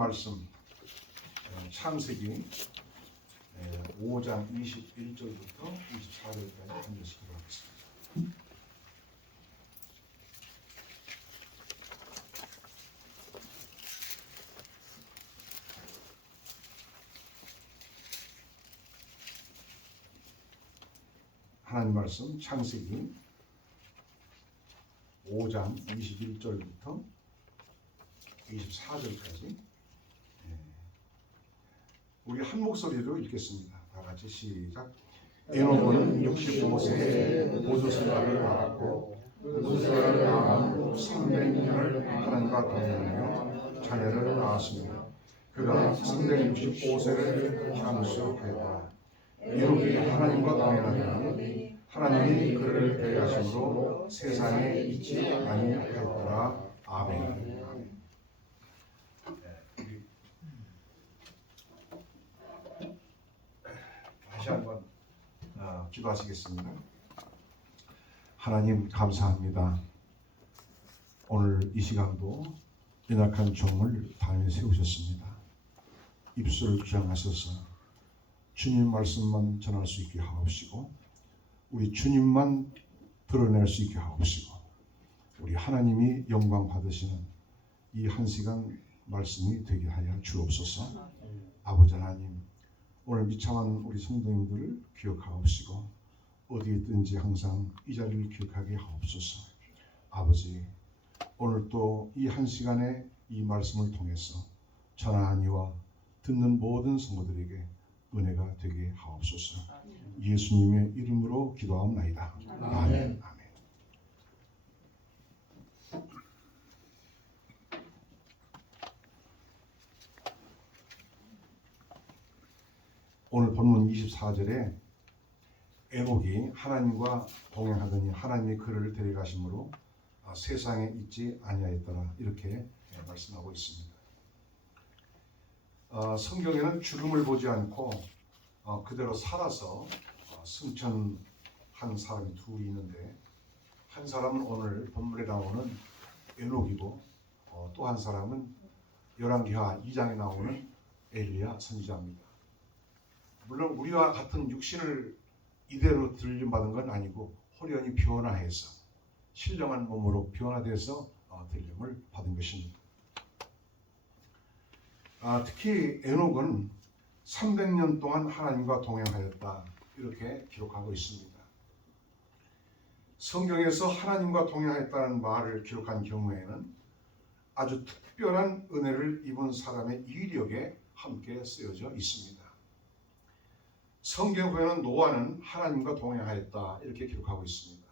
말씀 창세기 5장 21절부터 24절까지 읽으시도록 하겠습니다. 하나님 말씀 창세기 5장 21절부터 24절까지 우리 한 목소리로 읽겠습니다. 다 같이 시작. 에녹은 65세에 보조생활을 하고 보조생활을 나간 후 300년을 하나님과 동행하며 자녀를 낳았으며 그가 365세를 향수하였다. 에녹이 하나님과 동행하며 하나님이 그를 데려가심으로 세상에 있지 아니하였더라. 아멘. 다시 한번 기도하시겠습니다. 하나님 감사합니다. 오늘 이 시간도 연약한 종을 단에 세우셨습니다. 입술을 주장하셔서 주님 말씀만 전할 수 있게 하옵시고 우리 주님만 드러낼 수 있게 하옵시고 우리 하나님이 영광 받으시는 이 한 시간 말씀이 되게 하여 주옵소서. 아버지 하나님, 오늘 비참한 우리 성도님들을 기억하옵시고 어디에 있든지 항상 이 자리를 기억하게 하옵소서. 아버지, 오늘 또 이 한 시간에 이 말씀을 통해서 전하는 이와 듣는 모든 성도들에게 은혜가 되게 하옵소서. 예수님의 이름으로 기도하옵나이다. 아멘. 아멘. 오늘 본문 24절에 에녹이 하나님과 동행하더니 하나님이 그를 데려가심으로 세상에 있지 아니하였더라. 이렇게 말씀하고 있습니다. 성경에는 죽음을 보지 않고 그대로 살아서 승천한 사람이 둘이 있는데 한 사람은 오늘 본문에 나오는 에녹이고 또 한 사람은 열왕기하 2장에 나오는 엘리야 선지자입니다. 물론 우리와 같은 육신을 이대로 들림받은 건 아니고 호련히 변화해서 신령한 몸으로 변화돼서 들림을 받은 것입니다. 특히 에녹은 300년 동안 하나님과 동행하였다. 이렇게 기록하고 있습니다. 성경에서 하나님과 동행하였다는 말을 기록한 경우에는 아주 특별한 은혜를 입은 사람의 이력에 함께 쓰여져 있습니다. 성경 후에는 노아는 하나님과 동행하였다. 이렇게 기록하고 있습니다.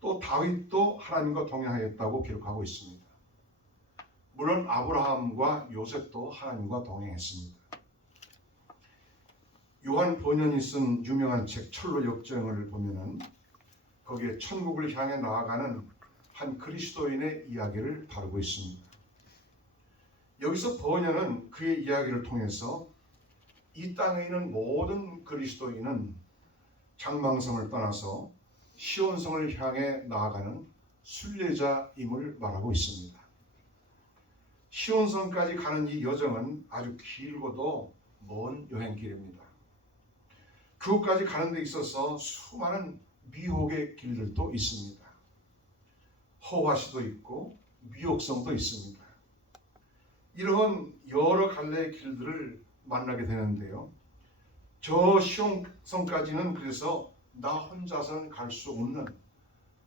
또 다윗도 하나님과 동행하였다고 기록하고 있습니다. 물론 아브라함과 요셉도 하나님과 동행했습니다. 요한 번연이 쓴 유명한 책 철로 역정을 보면은 거기에 천국을 향해 나아가는 한 그리스도인의 이야기를 다루고 있습니다. 여기서 번연은 그의 이야기를 통해서 이 땅에 있는 모든 그리스도인은 장망성을 떠나서 시온성을 향해 나아가는 순례자임을 말하고 있습니다. 시온성까지 가는 이 여정은 아주 길고도 먼 여행길입니다. 그곳까지 가는 데 있어서 수많은 미혹의 길들도 있습니다. 허화시도 있고 미혹성도 있습니다. 이런 여러 갈래의 길들을 만나게 되는데요. 저 시온성까지는 그래서 나 혼자서는 갈 수 없는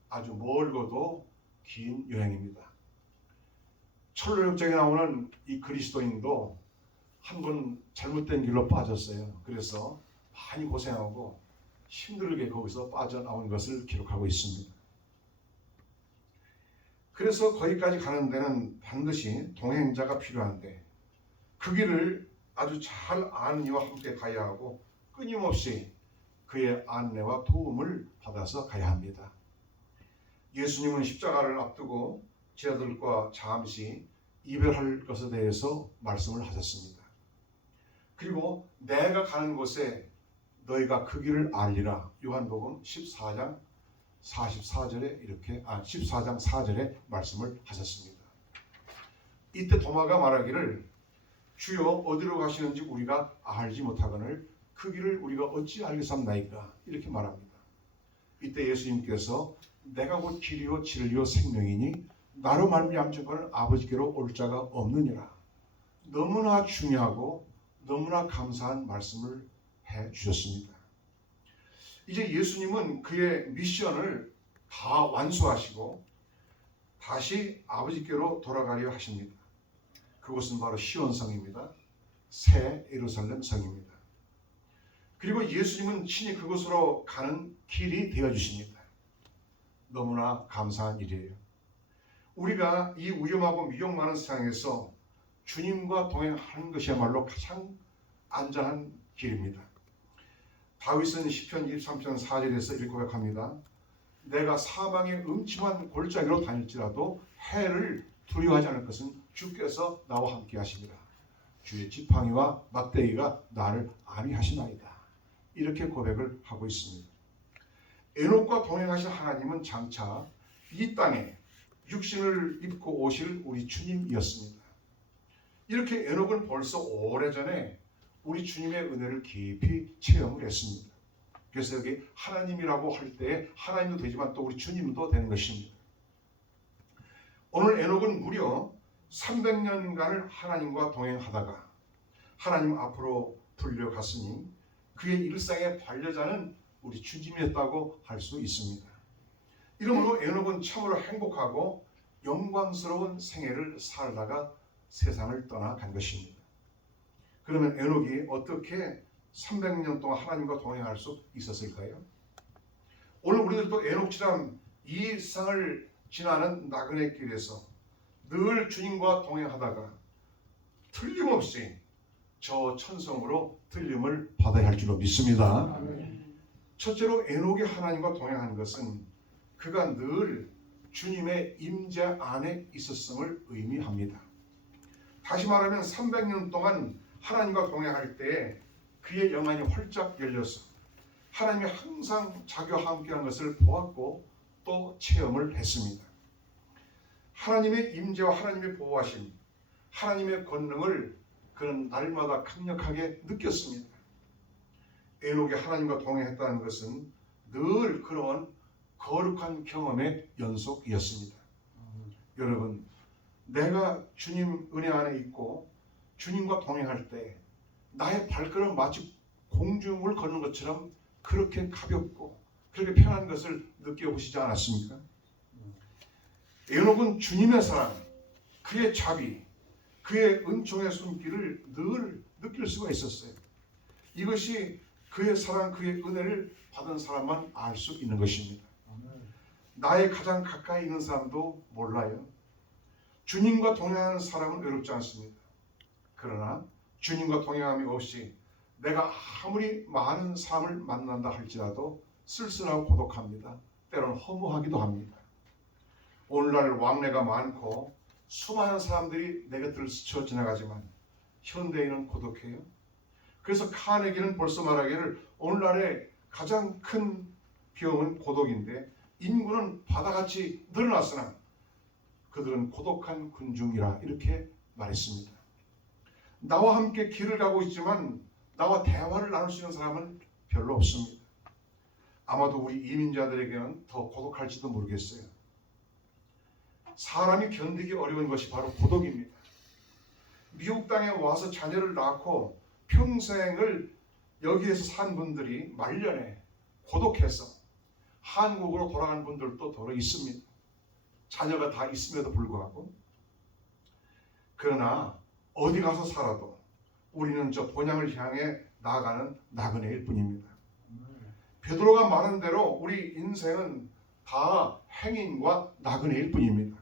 아주 멀고도 긴 여행입니다. 철로역정에 나오는 이 그리스도인도 한 번 잘못된 길로 빠졌어요. 그래서 많이 고생하고 힘들게 거기서 빠져나온 것을 기록하고 있습니다. 그래서 거기까지 가는 데는 반드시 동행자가 필요한데 그 길을 아주 잘 아는 이와 함께 가야 하고 끊임없이 그의 안내와 도움을 받아서 가야 합니다. 예수님은 십자가를 앞두고 제자들과 잠시 이별할 것에 대해서 말씀을 하셨습니다. 그리고 내가 가는 곳에 너희가 그 길을 알리라. 요한복음 14장 44절에 이렇게 14장 4절에 말씀을 하셨습니다. 이때 도마가 말하기를 주여 어디로 가시는지 우리가 알지 못하거늘 그 길을 우리가 어찌 알겠삼나이까 이렇게 말합니다. 이때 예수님께서 내가 곧 길이요 진리요 생명이니 나로 말미암지고는 아버지께로 올 자가 없느니라. 너무나 중요하고 너무나 감사한 말씀을 해 주셨습니다. 이제 예수님은 그의 미션을 다 완수하시고 다시 아버지께로 돌아가려 하십니다. 그곳은 바로 시온성입니다. 새 예루살렘 성입니다. 그리고 예수님은 친히 그곳으로 가는 길이 되어주십니다. 너무나 감사한 일이에요. 우리가 이 위험하고 미혹 많은 세상에서 주님과 동행하는 것이야말로 가장 안전한 길입니다. 다윗은 시편 23편 4절에서 이렇게 고백합니다. 내가 사망의 음침한 골짜기로 다닐지라도 해를 두려워하지 않을 것은 주께서 나와 함께 하시리라. 주의 지팡이와 막대기가 나를 안위하시나이다. 이렇게 고백을 하고 있습니다. 에녹과 동행하신 하나님은 장차 이 땅에 육신을 입고 오실 우리 주님이었습니다. 이렇게 에녹은 벌써 오래전에 우리 주님의 은혜를 깊이 체험을 했습니다. 그래서 여기 하나님이라고 할 때 하나님도 되지만 또 우리 주님도 되는 것입니다. 오늘 에녹은 무려 300년간을 하나님과 동행하다가 하나님 앞으로 불려갔으니 그의 일상의 반려자는 우리 주님이었다고 할 수 있습니다. 이러므로 에녹은 참으로 행복하고 영광스러운 생애를 살다가 세상을 떠나간 것입니다. 그러면 에녹이 어떻게 300년 동안 하나님과 동행할 수 있었을까요? 오늘 우리들도 에녹처럼 이 세상을 지나는 나그네 길에서 늘 주님과 동행하다가 틀림없이 저 천성으로 들림을 받아야 할 줄로 믿습니다. 첫째로 에녹이 하나님과 동행하는 것은 그가 늘 주님의 임재 안에 있었음을 의미합니다. 다시 말하면 300년 동안 하나님과 동행할 때에 그의 영안이 활짝 열려서 하나님이 항상 자기와 함께하는 것을 보았고 또 체험을 했습니다. 하나님의 임재와 하나님의 보호하심, 하나님의 권능을 그는 날마다 강력하게 느꼈습니다. 에녹이 하나님과 동행했다는 것은 늘 그런 거룩한 경험의 연속이었습니다. 여러분, 내가 주님 은혜 안에 있고 주님과 동행할 때 나의 발걸음 마치 공중을 걷는 것처럼 그렇게 가볍고 그렇게 편한 것을 느껴보시지 않았습니까? 에녹은 주님의 사랑, 그의 자비, 그의 은총의 손길을 늘 느낄 수가 있었어요. 이것이 그의 사랑, 그의 은혜를 받은 사람만 알 수 있는 것입니다. 나의 가장 가까이 있는 사람도 몰라요. 주님과 동행하는 사람은 외롭지 않습니다. 그러나 주님과 동행함이 없이 내가 아무리 많은 사람을 만난다 할지라도 쓸쓸하고 고독합니다. 때로는 허무하기도 합니다. 오늘날 왕래가 많고 수많은 사람들이 내 곁을 스쳐 지나가지만 현대인은 고독해요. 그래서 카네기는 벌써 말하기를 오늘날의 가장 큰 병은 고독인데 인구는 바다같이 늘어났으나 그들은 고독한 군중이라 이렇게 말했습니다. 나와 함께 길을 가고 있지만 나와 대화를 나눌 수 있는 사람은 별로 없습니다. 아마도 우리 이민자들에게는 더 고독할지도 모르겠어요. 사람이 견디기 어려운 것이 바로 고독입니다. 미국 땅에 와서 자녀를 낳고 평생을 여기에서 산 분들이 말년에 고독해서 한국으로 돌아간 분들도 더러 있습니다. 자녀가 다 있음에도 불구하고. 그러나 어디 가서 살아도 우리는 저 본향을 향해 나아가는 나그네일 뿐입니다. 베드로가 말한 대로 우리 인생은 다 행인과 나그네일 뿐입니다.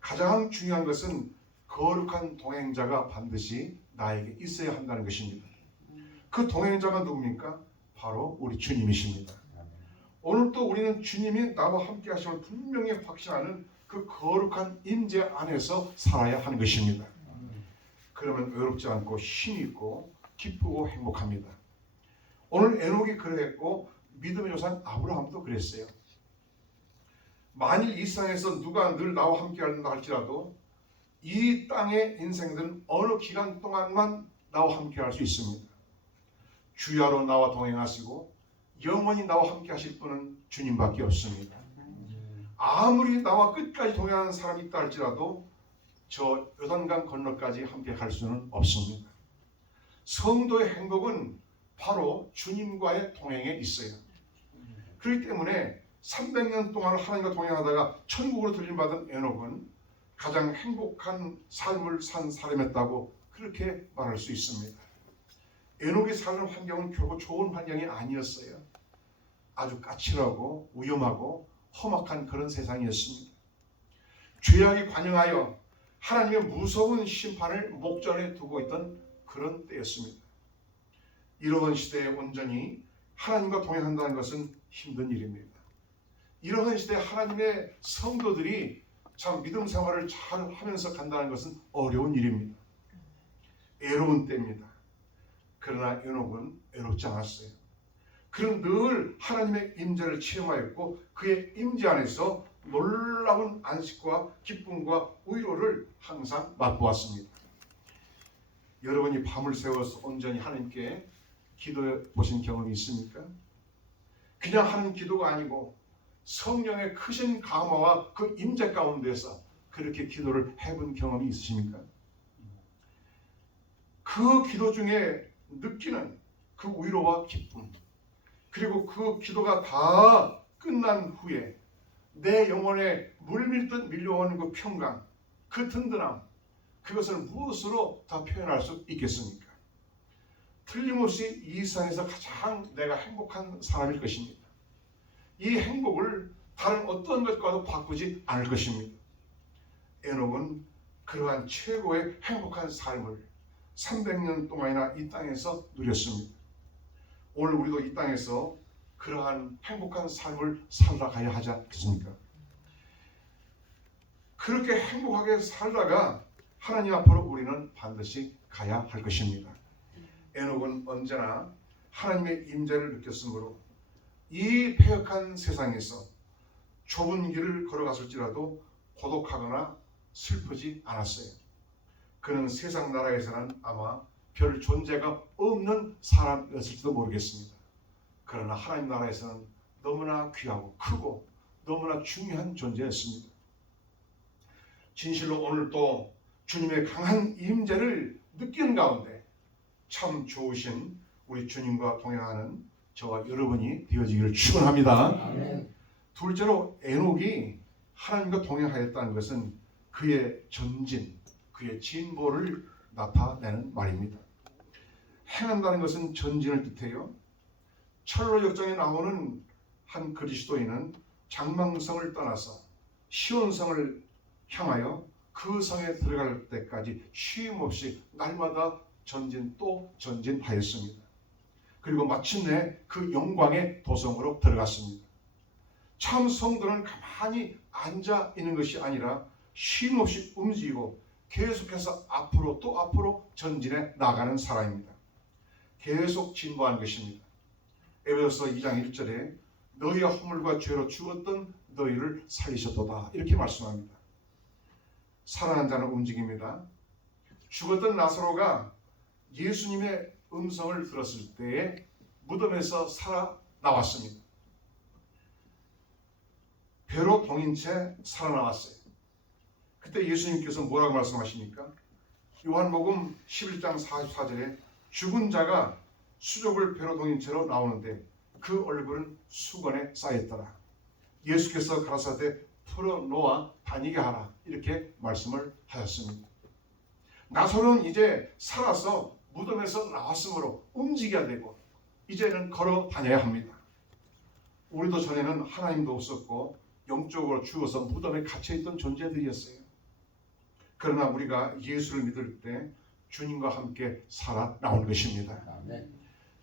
가장 중요한 것은 거룩한 동행자가 반드시 나에게 있어야 한다는 것입니다. 그 동행자가 누굽니까? 바로 우리 주님이십니다. 오늘 또 우리는 주님이 나와 함께 하심을 분명히 확신하는 그 거룩한 임재 안에서 살아야 하는 것입니다. 그러면 외롭지 않고 힘있고 기쁘고 행복합니다. 오늘 에녹이 그랬고 믿음의 조상 아브라함도 그랬어요. 만일 이 세상에서 누가 늘 나와 함께 한다 할지라도 이 땅의 인생들은 어느 기간 동안만 나와 함께 할 수 있습니다. 주야로 나와 동행하시고 영원히 나와 함께 하실 분은 주님밖에 없습니다. 아무리 나와 끝까지 동행하는 사람이 있다 할지라도 저 요단강 건너까지 함께 갈 수는 없습니다. 성도의 행복은 바로 주님과의 동행에 있어요. 그렇기 때문에 300년 동안 하나님과 동행하다가 천국으로 들림받은 에녹은 가장 행복한 삶을 산 사람이었다고 그렇게 말할 수 있습니다. 에녹이 사는 환경은 결코 좋은 환경이 아니었어요. 아주 까칠하고 위험하고 험악한 그런 세상이었습니다. 죄악이 관영하여 하나님의 무서운 심판을 목전에 두고 있던 그런 때였습니다. 이러한 시대에 온전히 하나님과 동행한다는 것은 힘든 일입니다. 이러한 시대에 하나님의 성도들이 참 믿음 생활을 잘 하면서 간다는 것은 어려운 일입니다. 애로운 때입니다. 그러나 에녹은 애롭지 않았어요. 그는 늘 하나님의 임재를 체험하였고 그의 임재 안에서 놀라운 안식과 기쁨과 위로를 항상 맛보았습니다. 여러분이 밤을 새워서 온전히 하나님께 기도해 보신 경험이 있습니까? 그냥 하는 기도가 아니고 성령의 크신 감화와 그 임재 가운데서 그렇게 기도를 해본 경험이 있으십니까? 그 기도 중에 느끼는 그 위로와 기쁨, 그리고 그 기도가 다 끝난 후에 내 영혼에 물밀듯 밀려오는 그 평강, 그 든든함, 그것을 무엇으로 다 표현할 수 있겠습니까? 틀림없이 이 세상에서 가장 내가 행복한 사람일 것입니다. 이 행복을 다른 어떤 것과도 바꾸지 않을 것입니다. 에녹은 그러한 최고의 행복한 삶을 300년 동안이나 이 땅에서 누렸습니다. 오늘 우리도 이 땅에서 그러한 행복한 삶을 살아가야 하지 않겠습니까? 그렇게 행복하게 살다가 하나님 앞으로 우리는 반드시 가야 할 것입니다. 에녹은 언제나 하나님의 임재를 느꼈으므로 이 폐역한 세상에서 좁은 길을 걸어갔을지라도 고독하거나 슬프지 않았어요. 그는 세상 나라에서는 아마 별 존재가 없는 사람이었을지도 모르겠습니다. 그러나 하나님 나라에서는 너무나 귀하고 크고 너무나 중요한 존재였습니다. 진실로 오늘 또 주님의 강한 임재를 느끼는 가운데 참 좋으신 우리 주님과 동행하는 저와 여러분이 되어지기를 축원합니다. 아멘. 둘째로 에녹이 하나님과 동행하였다는 것은 그의 전진, 그의 진보를 나타내는 말입니다. 행한다는 것은 전진을 뜻해요. 철로 역정에 나오는 한 그리스도인은 장망성을 떠나서 시온성을 향하여 그 성에 들어갈 때까지 쉼없이 날마다 전진 또 전진하였습니다. 그리고 마침내 그 영광의 도성으로 들어갔습니다. 참 성도는 가만히 앉아 있는 것이 아니라 쉼없이 움직이고 계속해서 앞으로 또 앞으로 전진해 나가는 사람입니다. 계속 진보하는 것입니다. 에베소서 2장 1절에 너희의 허물과 죄로 죽었던 너희를 살리셨도다 이렇게 말씀합니다. 살아난 자는 움직입니다. 죽었던 나사로가 예수님의 음성을 들었을 때에 무덤에서 살아나왔습니다. 배로 동인 채 살아나왔어요. 그때 예수님께서 뭐라고 말씀하십니까? 요한복음 11장 44절에 죽은 자가 수족을 배로 동인 채로 나오는데 그 얼굴은 수건에 쌓였더라. 예수께서 가라사대 풀어놓아 다니게 하라 이렇게 말씀을 하셨습니다. 나사로는 이제 살아서 무덤에서 나왔으므로 움직여야 되고 이제는 걸어 다녀야 합니다. 우리도 전에는 하나님도 없었고 영적으로 죽어서 무덤에 갇혀있던 존재들이었어요. 그러나 우리가 예수를 믿을 때 주님과 함께 살아나온 것입니다.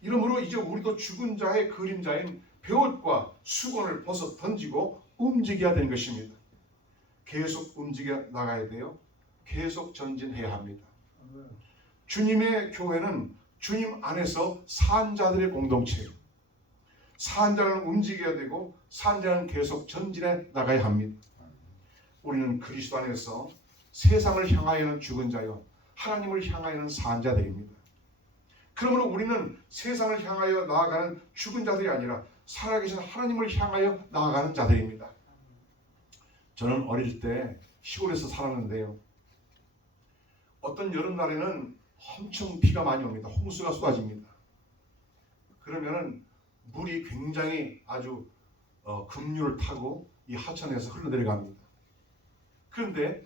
이러므로 이제 우리도 죽은 자의 그림자인 베옷과 수건을 벗어 던지고 움직여야 되는 것입니다. 계속 움직여 나가야 돼요. 계속 전진해야 합니다. 주님의 교회는 주님 안에서 산 자들의 공동체예요. 산 자는 움직여야 되고 산 자는 계속 전진해 나가야 합니다. 우리는 그리스도 안에서 세상을 향하여는 죽은 자요 하나님을 향하여는 산 자들입니다. 그러므로 우리는 세상을 향하여 나아가는 죽은 자들이 아니라 살아계신 하나님을 향하여 나아가는 자들입니다. 저는 어릴 때 시골에서 살았는데요. 어떤 여름날에는 엄청 비가 많이 옵니다. 홍수가 쏟아집니다. 그러면은 물이 굉장히 아주 급류를 타고 이 하천에서 흘러내려갑니다. 그런데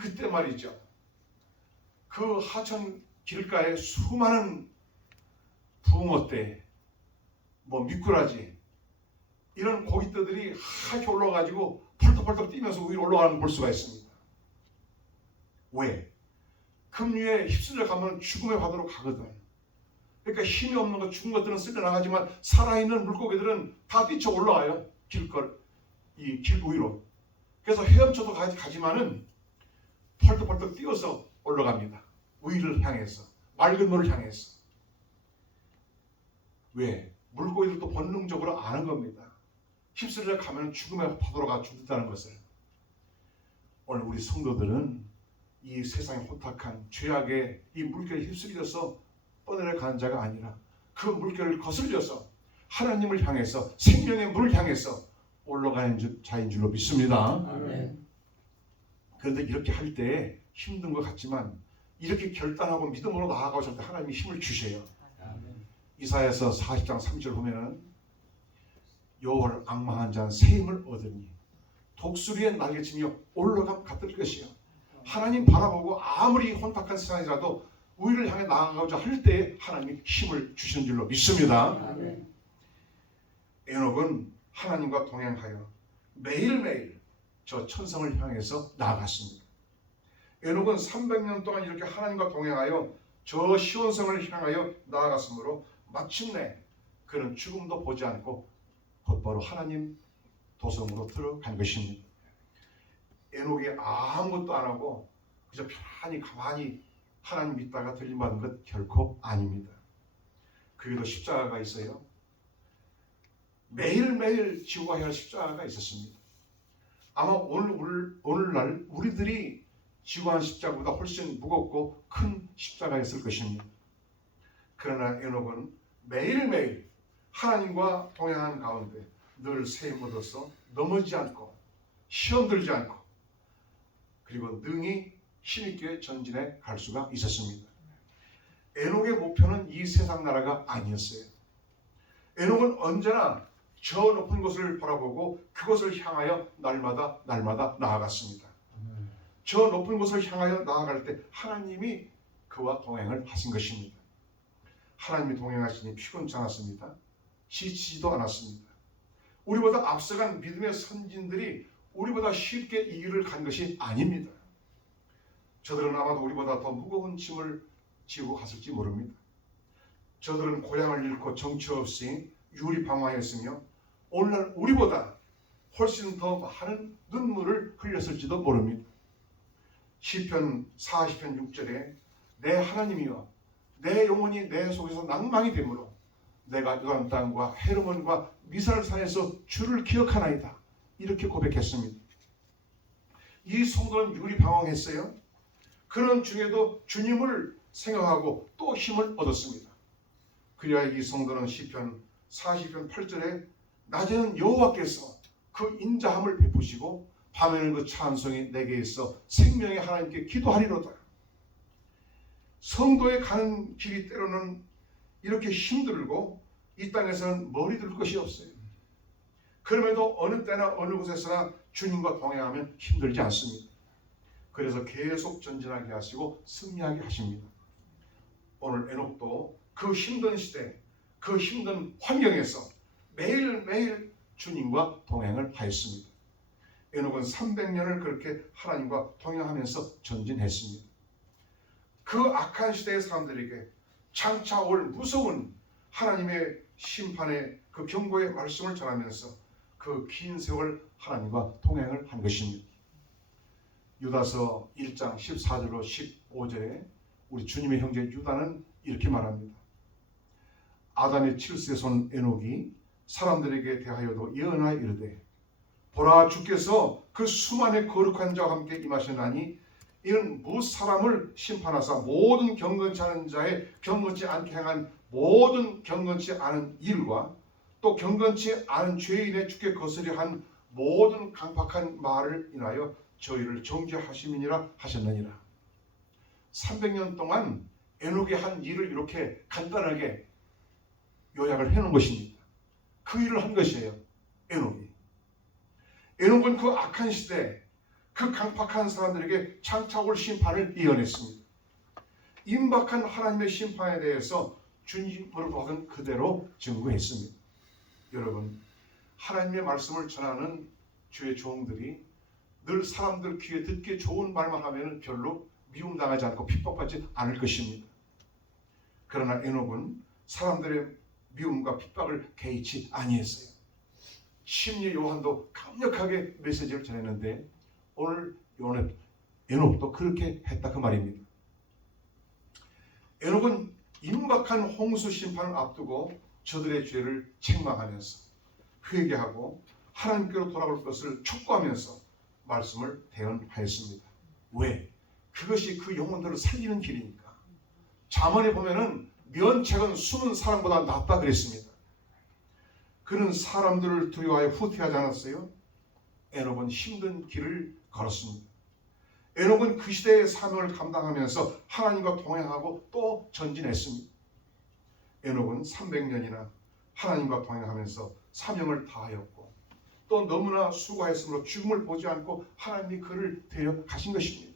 그때 말이죠. 그 하천 길가에 수많은 붕어떼, 미꾸라지 이런 고깃떼들이 하얗게 올라가지고 펄떡펄떡 뛰면서 위로 올라가는 걸 볼 수가 있습니다. 왜? 급류에 휩쓸려 가면 죽음의 바다로 가거든. 그러니까 힘이 없는 것, 죽은 것들은 쓸려 나가지만 살아있는 물고기들은 다 뛰쳐 올라와요. 길 위로. 그래서 헤엄쳐도 가지만은 펄떡펄떡 뛰어서 올라갑니다. 위를 향해서, 맑은 물을 향해서. 왜? 물고기들도 본능적으로 아는 겁니다. 휩쓸려 가면 죽음의 파도로 가 죽는다는 것을. 오늘 우리 성도들은 이 세상의 혼탁한 죄악의 이 물결에 휩쓸려서 떠내려가는 자가 아니라 그 물결을 거슬려서 하나님을 향해서 생명의 물을 향해서 올라가는 자인 줄로 믿습니다. 아멘. 그런데 이렇게 할 때 힘든 것 같지만 이렇게 결단하고 믿음으로 나아가실 때 하나님이 힘을 주셔요. 아멘. 이사야서 40장 3절 보면은 여호와를 앙망한 자는 새 힘을 얻으니 독수리의 날개치며 올라감 같을 것이요. 하나님 바라보고 아무리 혼탁한 세상이라도 우리를 향해 나아가고자 할 때 하나님이 힘을 주시는 줄로 믿습니다. 아멘. 에녹은 하나님과 동행하여 매일매일 저 천성을 향해서 나아갔습니다. 에녹은 300년 동안 이렇게 하나님과 동행하여 저 시온성을 향하여 나아갔으므로 마침내 그는 죽음도 보지 않고 곧바로 하나님 도성으로 들어간 것입니다. 에녹이 아무것도 안 하고 그저 편안히 가만히 하나님 믿다가 들림받은 것 결코 아닙니다. 그에도 십자가가 있어요. 매일매일 지고 가야 할 십자가가 있었습니다. 아마 오늘날 우리들이 지고 가는 십자가보다 훨씬 무겁고 큰 십자가였을 것입니다. 그러나 에녹은 매일매일 하나님과 동행하는 가운데 늘 새 힘 얻어서 넘어지지 않고 시험 들지 않고 그리고 능히 힘있게 전진해 갈 수가 있었습니다. 에녹의 목표는 이 세상 나라가 아니었어요. 에녹은 언제나 저 높은 곳을 바라보고 그곳을 향하여 날마다 나아갔습니다. 저 높은 곳을 향하여 나아갈 때 하나님이 그와 동행을 하신 것입니다. 하나님이 동행하시니 피곤치 않았습니다. 지치지도 않았습니다. 우리보다 앞서간 믿음의 선진들이 우리보다 쉽게 이 길을 간 것이 아닙니다. 저들은 아마도 우리보다 더 무거운 짐을 지고 갔을지 모릅니다. 저들은 고향을 잃고 정처 없이 유리방황했으며 오늘날 우리보다 훨씬 더 많은 눈물을 흘렸을지도 모릅니다. 시편 40편 6절에 내 하나님이여 내 영혼이 내 속에서 낭망이 되므로 내가 요단 땅과 헤르몬과 미살산에서 주를 기억하나이다. 이렇게 고백했습니다. 이 성도는 유리방황했어요. 그런 중에도 주님을 생각하고 또 힘을 얻었습니다. 그래야 이 성도는 시편 40편 8절에 낮에는 여호와께서 그 인자함을 베푸시고 밤에는 그 찬송이 내게 있어 생명의 하나님께 기도하리로다. 성도의 가는 길이 때로는 이렇게 힘들고 이 땅에서는 머리 들 것이 없어요. 그럼에도 어느 때나 어느 곳에서나 주님과 동행하면 힘들지 않습니다. 그래서 계속 전진하게 하시고 승리하게 하십니다. 오늘 에녹도 그 힘든 시대, 그 힘든 환경에서 매일매일 주님과 동행을 하였습니다. 에녹은 300년을 그렇게 하나님과 동행하면서 전진했습니다. 그 악한 시대의 사람들에게 장차 올 무서운 하나님의 심판의 그 경고의 말씀을 전하면서 그 긴 세월 하나님과 동행을 한 것입니다. 유다서 1장 14절로 15절에 우리 주님의 형제 유다는 이렇게 말합니다. 아담의 칠수의 손 에녹이 사람들에게 대하여도 예언하여 이르되 보라 주께서 그 수많은 거룩한 자와 함께 임하셨나니 이는 무 사람을 심판하사 모든 경건치 않은 자의 경건치 않게 행한 모든 경건치 않은 일과 또 경건치 않은 죄인의 주께 거스려 한 모든 강팍한 말을 인하여 저희를 정죄하심이니라 하셨느니라. 300년 동안 에녹이 한 일을 이렇게 간단하게 요약을 해놓은 것입니다. 그 일을 한 것이에요. 에녹이. 에녹은 그 악한 시대 그 강팍한 사람들에게 장차 올 심판을 예언했습니다. 임박한 하나님의 심판에 대해서 주님으로 받은 그대로 증거했습니다. 여러분, 하나님의 말씀을 전하는 주의 종들이 늘 사람들 귀에 듣기 좋은 말만 하면 별로 미움당하지 않고 핍박받지 않을 것입니다. 그러나 에녹은 사람들의 미움과 핍박을 개의치 아니했어요. 심리 요한도 강력하게 메시지를 전했는데 오늘 에녹도 그렇게 했다 그 말입니다. 에녹은 임박한 홍수 심판을 앞두고 저들의 죄를 책망하면서 회개하고 하나님께로 돌아올 것을 촉구하면서 말씀을 대언하였습니다. 왜? 그것이 그 영혼들을 살리는 길이니까. 잠언에 보면은 면책은 숨은 사람보다 낫다 그랬습니다. 그는 사람들을 두려워하여 후퇴하지 않았어요. 에녹은 힘든 길을 걸었습니다. 에녹은 그 시대의 사명을 감당하면서 하나님과 동행하고 또 전진했습니다. 에녹은 300년이나 하나님과 동행하면서 사명을 다하였고 또 너무나 수고했으므로 죽음을 보지 않고 하나님이 그를 데려가신 것입니다.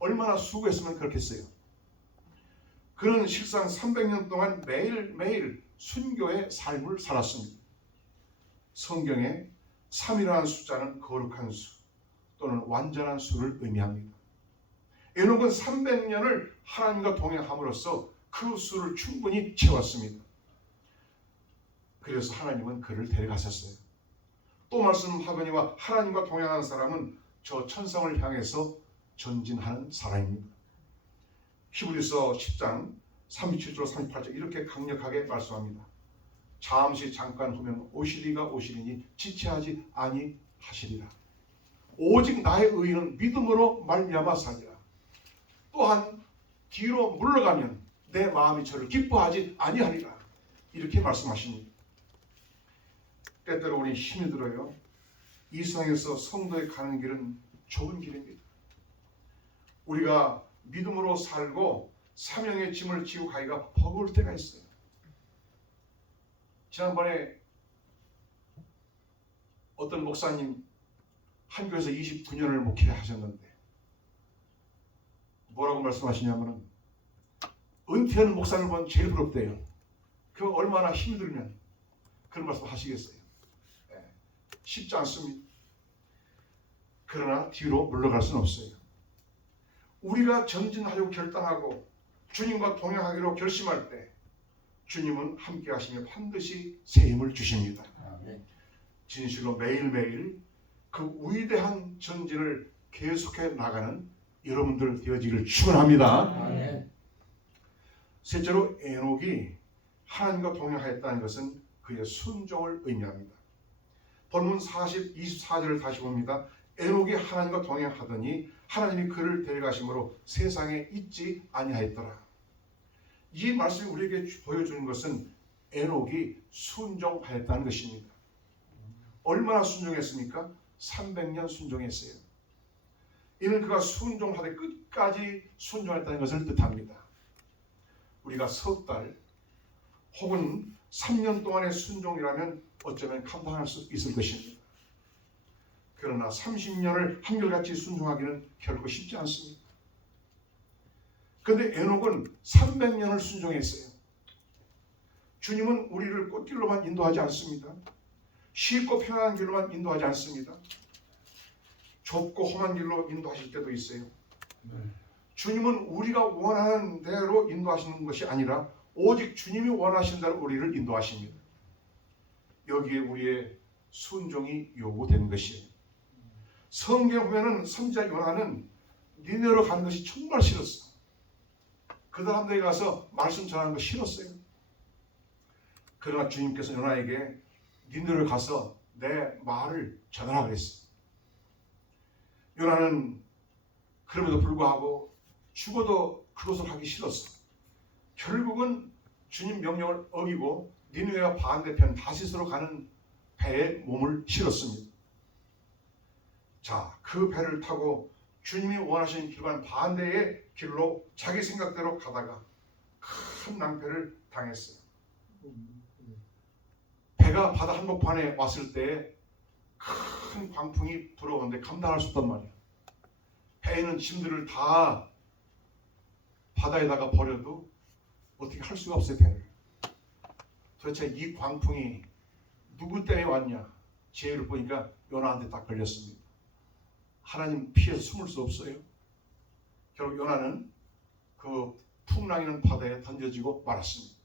얼마나 수고했으면 그렇겠어요. 그는 실상 300년 동안 매일매일 순교의 삶을 살았습니다. 성경에 3이라는 숫자는 거룩한 수 또는 완전한 수를 의미합니다. 에녹은 300년을 하나님과 동행함으로써 그 수를 충분히 채웠습니다. 그래서 하나님은 그를 데려가셨어요. 또 말씀하거니와 하나님과 동행하는 사람은 저 천성을 향해서 전진하는 사람입니다. 히브리서 10장 37절 38절 이렇게 강력하게 말씀합니다. 잠시 잠깐 후면 오시리가 오시리니 지체하지 아니하시리라. 오직 나의 의인은 믿음으로 말미암아 살리라. 또한 뒤로 물러가면 내 마음이 저를 기뻐하지 아니하리라. 이렇게 말씀하십니다. 때때로 우리 힘이 들어요. 이 세상에서 성도에 가는 길은 좁은 길입니다. 우리가 믿음으로 살고 사명의 짐을 지고 가기가 버거울 때가 있어요. 지난번에 어떤 목사님 한 교회에서 29년을 목회하셨는데 뭐라고 말씀하시냐면은 은퇴하는 목사를 보면 제일 부럽대요. 그 얼마나 힘들면 그런 말씀 하시겠어요. 쉽지 않습니다. 그러나 뒤로 물러갈 수는 없어요. 우리가 전진하려고 결단하고 주님과 동행하기로 결심할 때 주님은 함께 하시며 반드시 새 힘을 주십니다. 진실로 매일매일 그 위대한 전진을 계속해 나가는 여러분들 되어지기를 축원합니다. 셋째로 에녹이 하나님과 동행하였다는 것은 그의 순종을 의미합니다. 본문 24절을 다시 봅니다. 에녹이 하나님과 동행하더니 하나님이 그를 데려가심으로 세상에 있지 아니하였더라. 이 말씀이 우리에게 보여주는 것은 에녹이 순종하였다는 것입니다. 얼마나 순종했습니까? 300년 순종했어요. 이는 그가 순종하되 끝까지 순종했다는 것을 뜻합니다. 우리가 석 달 혹은 3년 동안의 순종이라면 어쩌면 감당할 수 있을 것입니다. 그러나 30년을 한결같이 순종하기는 결코 쉽지 않습니다. 그런데 에녹은 300년을 순종했어요. 주님은 우리를 꽃길로만 인도하지 않습니다. 쉽고 편안한 길로만 인도하지 않습니다. 좁고 험한 길로 인도하실 때도 있어요. 주님은 우리가 원하는 대로 인도하시는 것이 아니라 오직 주님이 원하신 대로 우리를 인도하십니다. 여기에 우리의 순종이 요구되는 것이에요. 성경에 보면은 선지자 요나는 니네로 가는 것이 정말 싫었어. 그 사람들에 가서 말씀 전하는 거 싫었어요. 그러나 주님께서 요나에게 니네로 가서 내 말을 전하라 그랬어. 요나는 그럼에도 불구하고 죽어도 그것을 하기 싫었어. 결국은 주님 명령을 어기고 니느웨와 반대편 다시스로 가는 배에 몸을 실었습니다. 자, 그 배를 타고 주님이 원하시는 길과는 반대의 길로 자기 생각대로 가다가 큰 낭패를 당했어요. 배가 바다 한복판에 왔을 때 큰 광풍이 불어오는데 감당할 수 없단 말이야. 배에 있는 짐들을 다 바다에다가 버려도 어떻게 할 수가 없어요. 배를. 도대체 이 광풍이 누구 때문에 왔냐? 제의를 보니까 요나한테 딱 걸렸습니다. 하나님 피해서 숨을 수 없어요. 결국 요나는 그 풍랑이는 바다에 던져지고 말았습니다.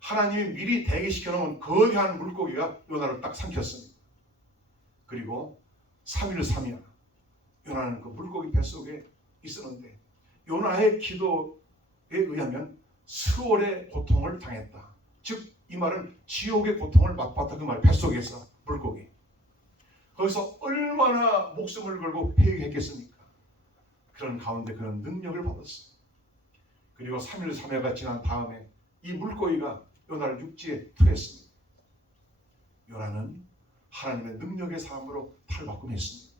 하나님이 미리 대기시켜 놓은 거대한 물고기가 요나를 딱 삼켰습니다. 그리고 3일 3일 요나는 그 물고기 뱃속에 있었는데 요나의 기도에 의하면 수월의 고통을 당했다. 즉 이 말은 지옥의 고통을 맛봤다 그 말. 뱃속에서 물고기. 거기서 얼마나 목숨을 걸고 회개했겠습니까? 그런 가운데 그런 능력을 받았어요. 그리고 3일 3회가 지난 다음에 이 물고기가 요나를 육지에 토했습니다. 요나는 하나님의 능력의 사람으로 탈바꿈했습니다.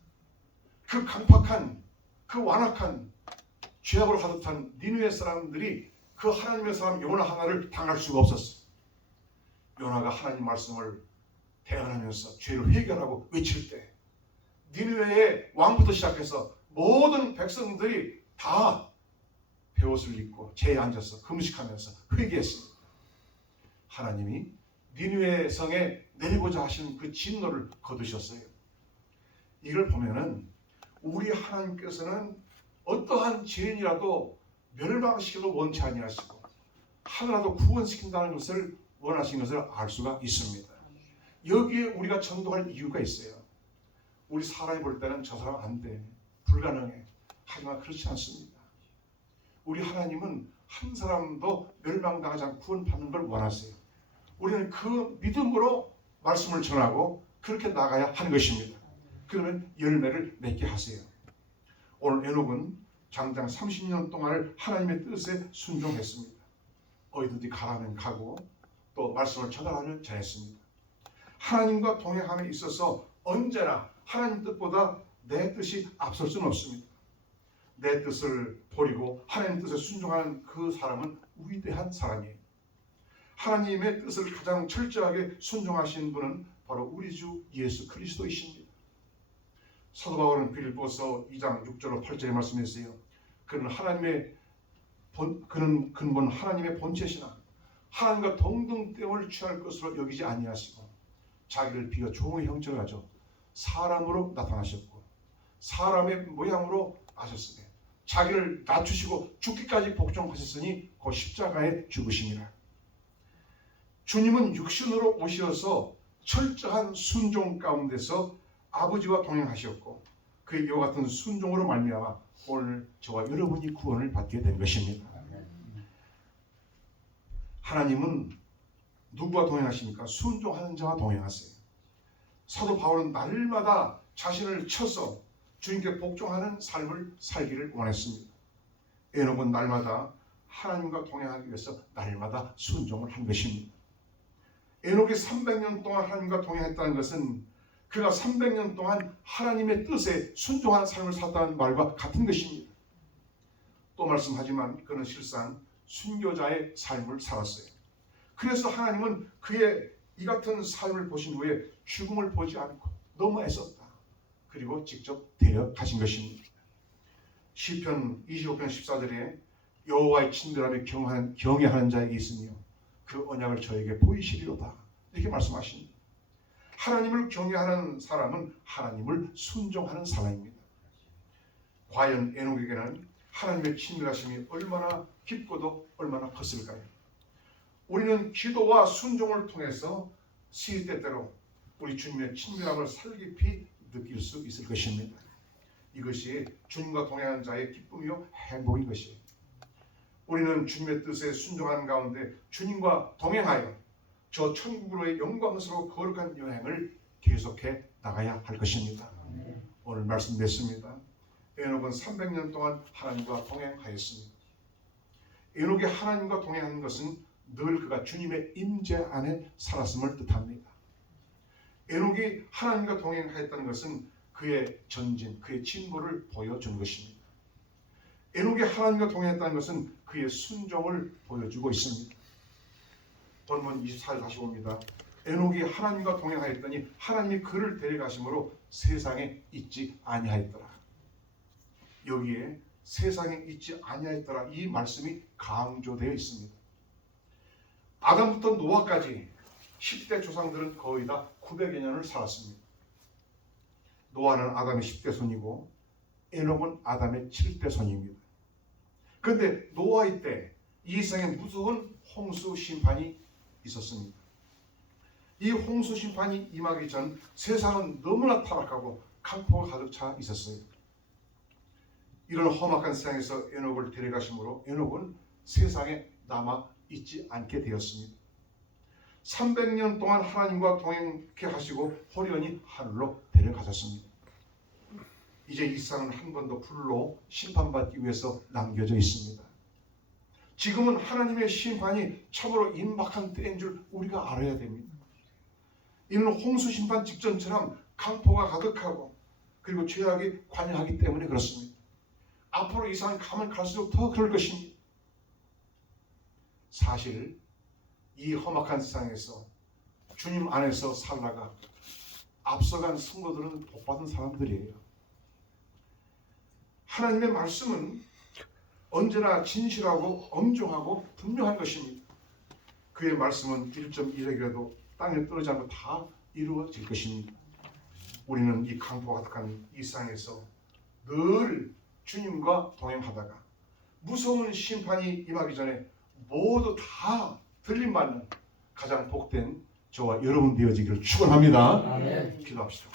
그 강팍한, 그 완악한 죄악으로 가득한 니느웨 사람들이 그 하나님의 사람 요나 하나를 당할 수가 없었어요. 요나가 하나님 말씀을 대언하면서 죄를 회개하라고 외칠 때 니느웨의 왕부터 시작해서 모든 백성들이 다 베옷을 입고 제에 앉아서 금식하면서 회개했습니다. 하나님이 니느웨 성에 내리고자 하시는 그 진노를 거두셨어요. 이걸 보면은 우리 하나님께서는 어떠한 죄인이라도 멸망시켜도 원치 아니하시고 하나라도 구원시킨다는 것을 원하신 것을 알 수가 있습니다. 여기에 우리가 전도할 이유가 있어요. 우리 사람이 볼 때는 저 사람 안 돼, 불가능해. 하지만 그렇지 않습니다. 우리 하나님은 한 사람도 멸망당하지 않고 구원받는 걸 원하세요. 우리는 그 믿음으로 말씀을 전하고 그렇게 나가야 하는 것입니다. 그러면 열매를 맺게 하세요. 오늘 에녹은 장장 30년 동안을 하나님의 뜻에 순종했습니다. 어디든지 가라면 가고 또 말씀을 전하면 전했습니다. 하나님과 동행함에 있어서 언제나 하나님 뜻보다 내 뜻이 앞설 수는 없습니다. 내 뜻을 버리고 하나님 뜻에 순종하는 그 사람은 위대한 사람이에요. 하나님의 뜻을 가장 철저하게 순종하신 분은 바로 우리 주 예수 그리스도이십니다. 사도 바울은 빌립보서 2장 6절로 8절에 말씀했어요. 그는 근본 하나님의 본체시나 하나님과 동등됨을 취할 것으로 여기지 아니하시고 자기를 비어 종의 형체를 가져 사람으로 나타나셨고 사람의 모양으로 나셨으며 자기를 낮추시고 죽기까지 복종하셨으니 그 십자가에 죽으심이라. 주님은 육신으로 오셔서 철저한 순종 가운데서 아버지와 동행하셨고 그의 이와 같은 순종으로 말미암아 오늘 저와 여러분이 구원을 받게 된 것입니다. 하나님은 누구와 동행하십니까? 순종하는 자와 동행하세요. 사도 바울은 날마다 자신을 쳐서 주님께 복종하는 삶을 살기를 원했습니다. 에녹은 날마다 하나님과 동행하기 위해서 날마다 순종을 한 것입니다. 에녹이 300년 동안 하나님과 동행했다는 것은 그가 300년 동안 하나님의 뜻에 순종한 삶을 살았다는 말과 같은 것입니다. 또 말씀하지만 그는 실상 순교자의 삶을 살았어요. 그래서 하나님은 그의 이 같은 삶을 보신 후에 죽음을 보지 않고 너무 애썼다. 그리고 직접 데려가신 것입니다. 시편 25편 14절에 여호와의 친밀함에 경외하는 자에게 있으며 그 언약을 저에게 보이시리로다. 이렇게 말씀하십니다. 하나님을 경외하는 사람은 하나님을 순종하는 사람입니다. 과연 에녹에게는 하나님의 친밀하심이 얼마나 깊고도 얼마나 컸을까요? 우리는 기도와 순종을 통해서 시때때로 우리 주님의 친밀함을 살깊이 느낄 수 있을 것입니다. 이것이 주님과 동행하는 자의 기쁨이요 행복인 것이에요. 우리는 주님의 뜻에 순종하는 가운데 주님과 동행하여 저 천국으로의 영광스러운 거룩한 여행을 계속해 나가야 할 것입니다. 오늘 말씀 맺습니다. 에녹은 300년 동안 하나님과 동행하였습니다. 에녹이 하나님과 동행하는 것은 늘 그가 주님의 임재 안에 살았음을 뜻합니다. 에녹이 하나님과 동행하였다는 것은 그의 전진, 그의 진보를 보여주는 것입니다. 에녹이 하나님과 동행했다는 것은 그의 순종을 보여주고 있습니다. 본문 24절 다시 봅니다. 에녹이 하나님과 동행하였더니 하나님이 그를 데려가심으로 세상에 있지 아니하였더라. 여기에 세상에 있지 아니하였더라 이 말씀이 강조되어 있습니다. 아담부터 노아까지 10대 조상들은 거의 다 900여 년을 살았습니다. 노아는 아담의 10대 손이고 에녹은 아담의 7대 손입니다. 그런데 노아의 때 이 세상에 무서운 홍수 심판이 있었습니다. 이 홍수 심판이 임하기 전 세상은 너무나 타락하고 강포가 가득 차 있었어요. 이런 험악한 세상에서 에녹을 데려가심으로 에녹은 세상에 남아 있지 않게 되었습니다. 300년 동안 하나님과 동행케 하시고 호련히 하늘로 데려가셨습니다. 이제 이 세상은 한 번 더 불로 심판받기 위해서 남겨져 있습니다. 지금은 하나님의 심판이 참으로 임박한 때인 줄 우리가 알아야 됩니다. 이는 홍수 심판 직전처럼 강포가 가득하고 그리고 죄악이 관영하기 때문에 그렇습니다. 앞으로 이 세상 가면 갈수록 더 그럴 것입니다. 사실 이 험악한 세상에서 주님 안에서 살다가 앞서간 성도들은 복받은 사람들이에요. 하나님의 말씀은 언제나 진실하고 엄중하고 분명한 것입니다. 그의 말씀은 1.1핵이라도 땅에 떨어지지 않고 다 이루어질 것입니다. 우리는 이 강포 가득한 이 세상에서 늘 주님과 동행하다가 무서운 심판이 임하기 전에 모두 다 들림받는 가장 복된 저와 여러분 되어지기를 축원합니다. 아멘. 기도합시다.